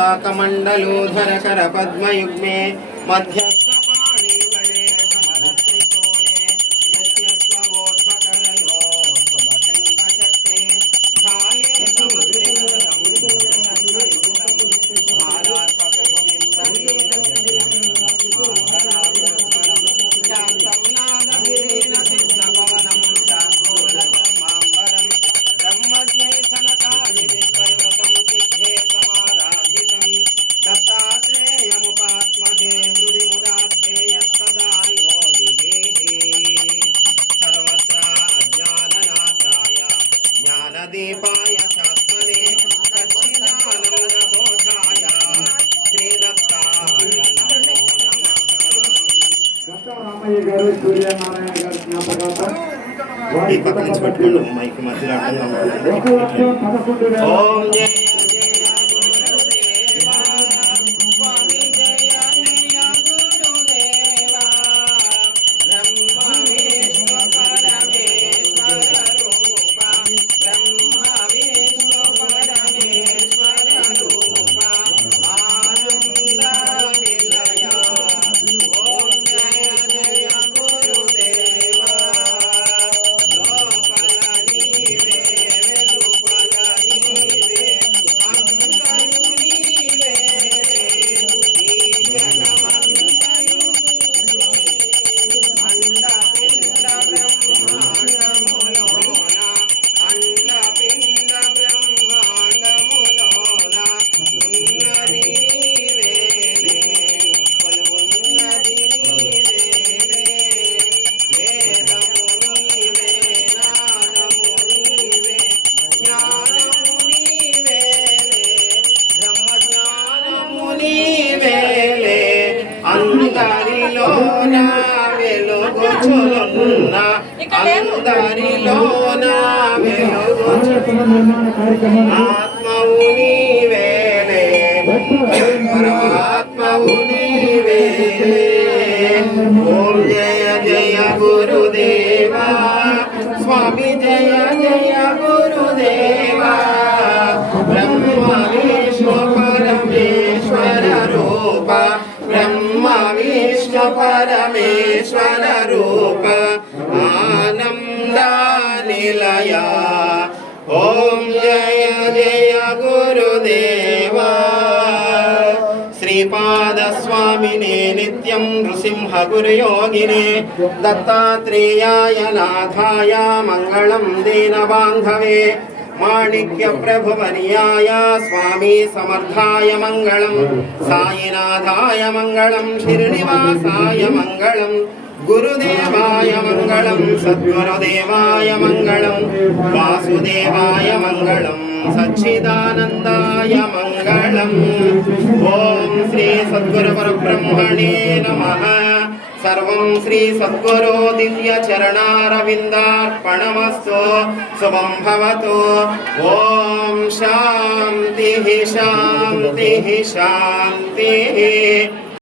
मालाकमण्डलोधर कर पद्मयुग्मे मध्यस्थ पाणि वळे समरत्रिशूले यस्य स्वोर्ध्वकरयो स्वभचन्द्रचक्रे ध्याये समुद्रितरं पद्मयुक्तं मालार्कप्रभुविन्द्रनीलजटिलं भस्माधराभ्यस्वरं शान्तं नादभिरेण सिद्धपवनं शार्दूलचर्माम्बरं ब्रह्मज्ञै सनकाय विश्वव्रतं सिद्धे समाराधितं दत्तात्रेयमुपास्महे हृदि मुदाध्येयस्तदा योगिभिः सर्वत्र अज्ञाननाशाय ज्ञानदीपाय चात्मने सच्चिदानन्दबोधाय श्रीदत्ताय नमो नमः। ఈ పక్క నుంచి పెట్టుకోండి మైక్ మధ్యలో అడ్డంగా ఉంటుంది. ఓం జయ ఆత్మవు నీవేలే పరమాత్మవు నీవేలే. ఓం జయ జయ గురుదేవా స్వామి జయ జయ గురుదేవా బ్రహ్మ విష్ణు పరమేశ్వర రూప బ్రహ్మ విష్ణు పరమేశ్వర రూప ఆనంద నిలయ. ఓం జయ జయ గురుదేవా శ్రీపాద స్వామినే నిత్యం నృసింహ గురుయోగినే దత్తాత్రేయాయ నాథాయ మంగళం దీనబాంధవే మాణిక్య ప్రభువర్యాయ స్వామి సమర్థాయ మంగళం సాయినాథాయ మంగళం శ్రీనివాసాయ మంగళం గురుదేవాయ మంగళం సద్గురుదేవాయ మంగళం వాసుదేవాయ మంగళం సచ్చిదానందాయ మంగళం. ఓం శ్రీ సద్గురు పరబ్రహ్మణే నమః. సర్వం శ్రీ సద్గురు దివ్య చరణారవిందార్పణమస్తు. శుభం భవతు. ఓం శాంతి శాంతి శాంతి.